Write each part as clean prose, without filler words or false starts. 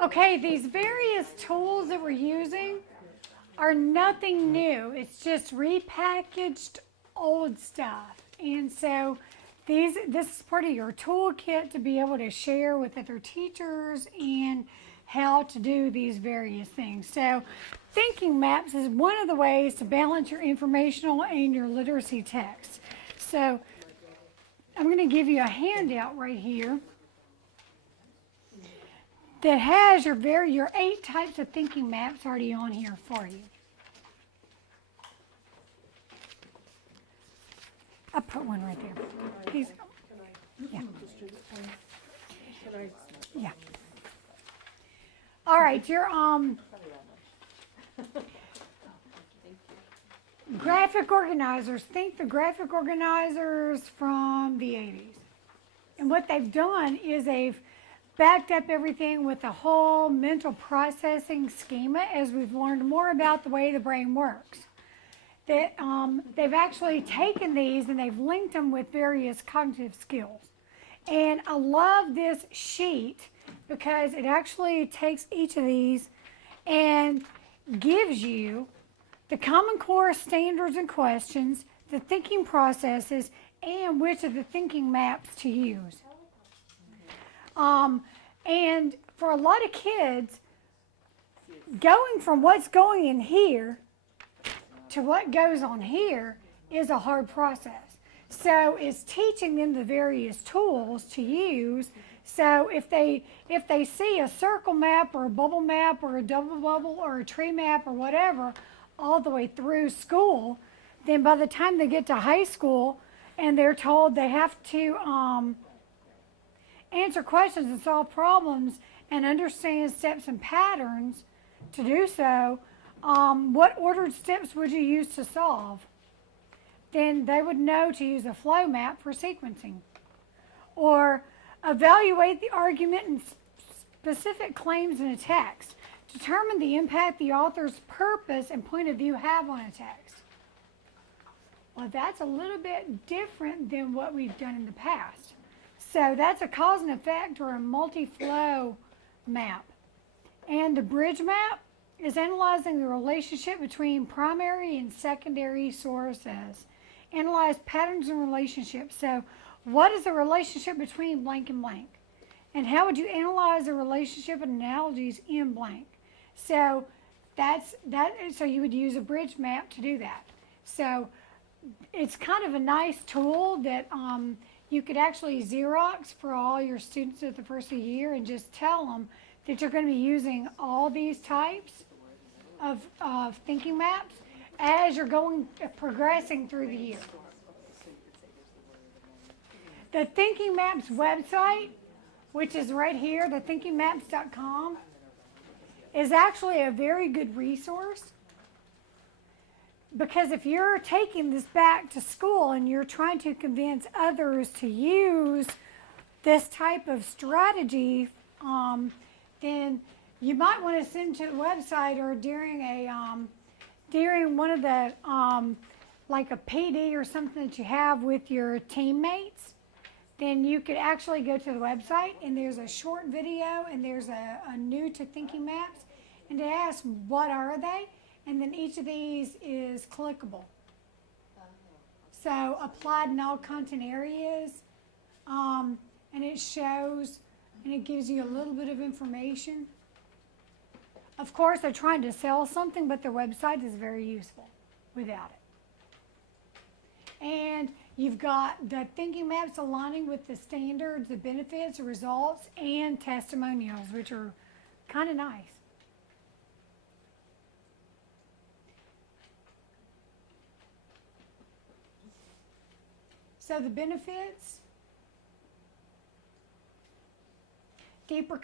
Okay, these various tools that we're using are nothing new. It's just repackaged old stuff. And so this is part of your toolkit to be able to share with other teachers and how to do these various things. So thinking maps is one of the ways to balance your informational and your literacy text. So I'm going to give you a handout right here that has your 8 types of thinking maps already on here for you. I put one right there. He's, yeah. Yeah. All right, your graphic organizers. Think the graphic organizers from the 80s. And what they've done is they've backed up everything with a whole mental processing schema as we've learned more about the way the brain works. That they've actually taken these and they've linked them with various cognitive skills. And I love this sheet because it actually takes each of these and gives you the Common Core standards and questions, the thinking processes, and which of the thinking maps to use. And for a lot of kids, going from what's going in here to what goes on here is a hard process. So it's teaching them the various tools to use. So if they see a circle map or a bubble map or a double bubble or a tree map or whatever all the way through school, then by the time they get to high school and they're told they have to answer questions and solve problems and understand steps and patterns to do so, what ordered steps would you use to solve? Then they would know to use a flow map for sequencing. Or evaluate the argument and specific claims in a text. Determine the impact the author's purpose and point of view have on a text. Well, that's a little bit different than what we've done in the past. So that's a cause and effect or a multi-flow map. And the bridge map is analyzing the relationship between primary and secondary sources. Analyze patterns and relationships. So what is the relationship between blank and blank? And how would you analyze the relationship and analogies in blank? So so you would use a bridge map to do that. So it's kind of a nice tool that you could actually Xerox for all your students at the first of the year and just tell them that you're going to be using all these types of thinking maps as you're progressing through the year. The Thinking Maps website, which is right here, thethinkingmaps.com, is actually a very good resource because if you're taking this back to school and you're trying to convince others to use this type of strategy, then you might want to send to the website or during one of the like a PD or something that you have with your teammates. Then you could actually go to the website and there's a short video and there's a new to thinking maps and to ask what are they, and then each of these is clickable. So applied in all content areas, and it shows and it gives you a little bit of information. Of course, they're trying to sell something, but their website is very useful without it. And you've got the thinking maps aligning with the standards, the benefits, the results, and testimonials, which are kind of nice. So the benefits, deeper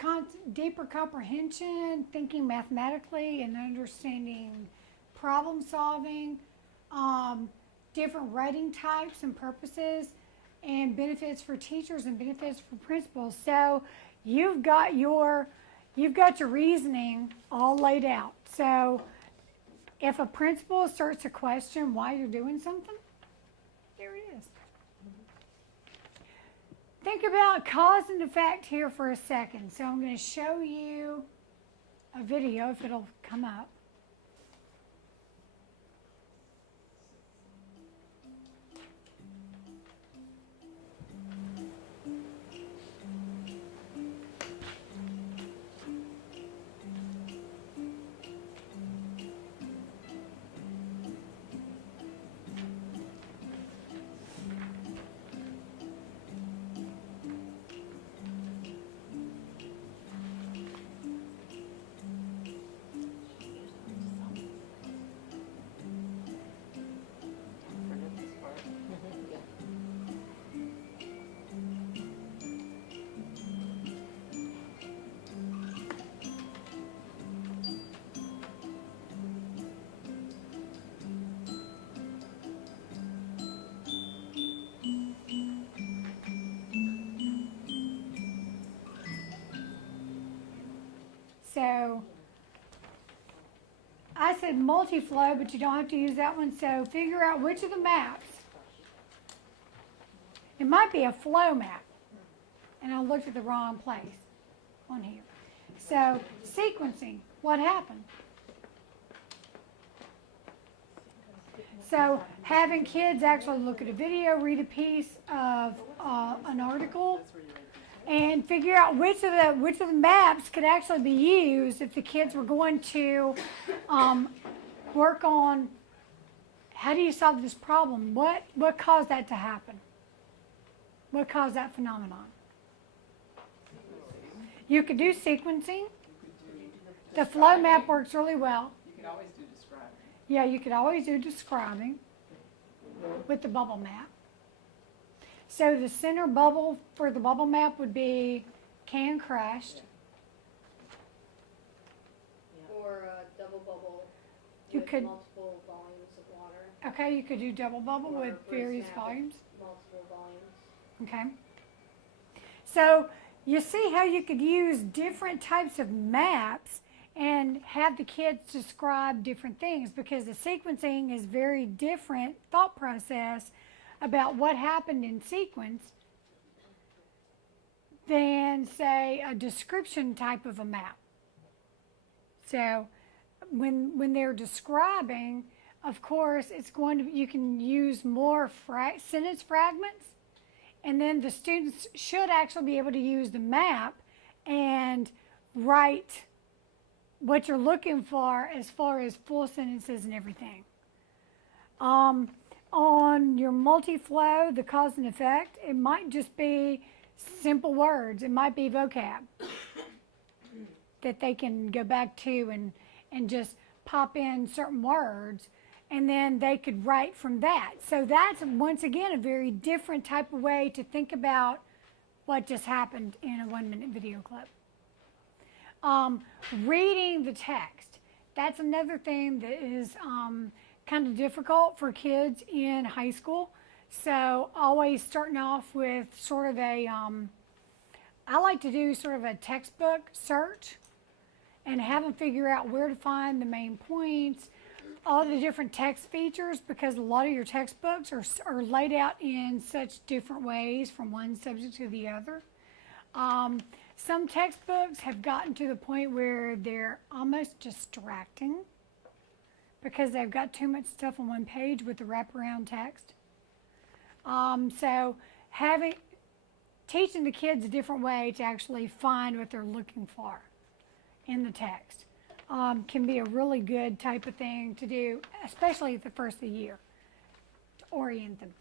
comprehension, thinking mathematically and understanding problem solving, different writing types and purposes, and benefits for teachers and benefits for principals. So you've got your reasoning all laid out. So if a principal starts to question why you're doing something, there it is. Think about cause and effect here for a second. So I'm going to show you a video if it'll come up. So I said multi-flow, but you don't have to use that one. So figure out which of the maps. It might be a flow map. And I looked at the wrong place on here. So sequencing, what happened? So having kids actually look at a video, read a piece of an article, and figure out which of the maps could actually be used if the kids were going to work on how do you solve this problem? What caused that to happen? What caused that phenomenon? You could do sequencing. The flow map works really well. You could always do describing. Yeah, you could always do describing with the bubble map. So the center bubble for the bubble map would be can crushed. Or a double bubble You with could- multiple volumes of water. Okay, you could do double bubble Water with for various example. volumes. Multiple volumes. Okay. So you see how you could use different types of maps and have the kids describe different things, because the sequencing is very different thought process about what happened in sequence than, say, a description type of a map. So when they're describing, of course, it's going to, you can use more sentence fragments, and then the students should actually be able to use the map and write what you're looking for as far as full sentences and everything. On your multi-flow, the cause and effect, it might just be simple words. It might be vocab that they can go back to and just pop in certain words, and then they could write from that. So that's, once again, a very different type of way to think about what just happened in a 1-minute video clip. Reading the text. That's another thing that is kind of difficult for kids in high school. So always starting off with sort of a, I like to do sort of a textbook search and have them figure out where to find the main points, all the different text features, because a lot of your textbooks are laid out in such different ways from one subject to the other. Some textbooks have gotten to the point where they're almost distracting because they've got too much stuff on one page with the wraparound text. So teaching the kids a different way to actually find what they're looking for in the text can be a really good type of thing to do, especially at the first of the year, to orient them.